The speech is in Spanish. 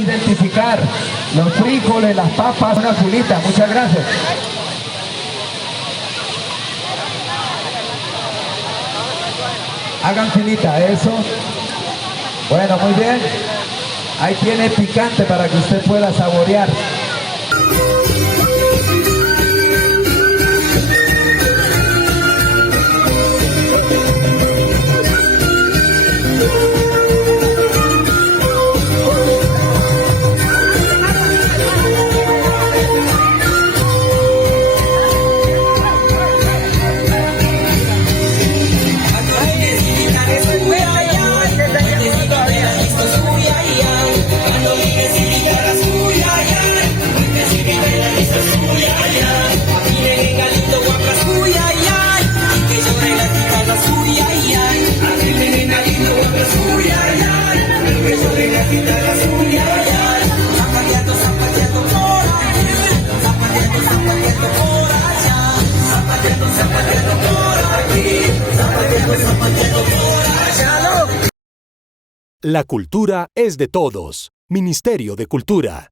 identificar los frijoles, las papas, una filita. Muchas gracias. Hagan filita, eso. Bueno, muy bien. Ahí tiene picante para que usted pueda saborear. La cultura es de todos. Ministerio de Cultura.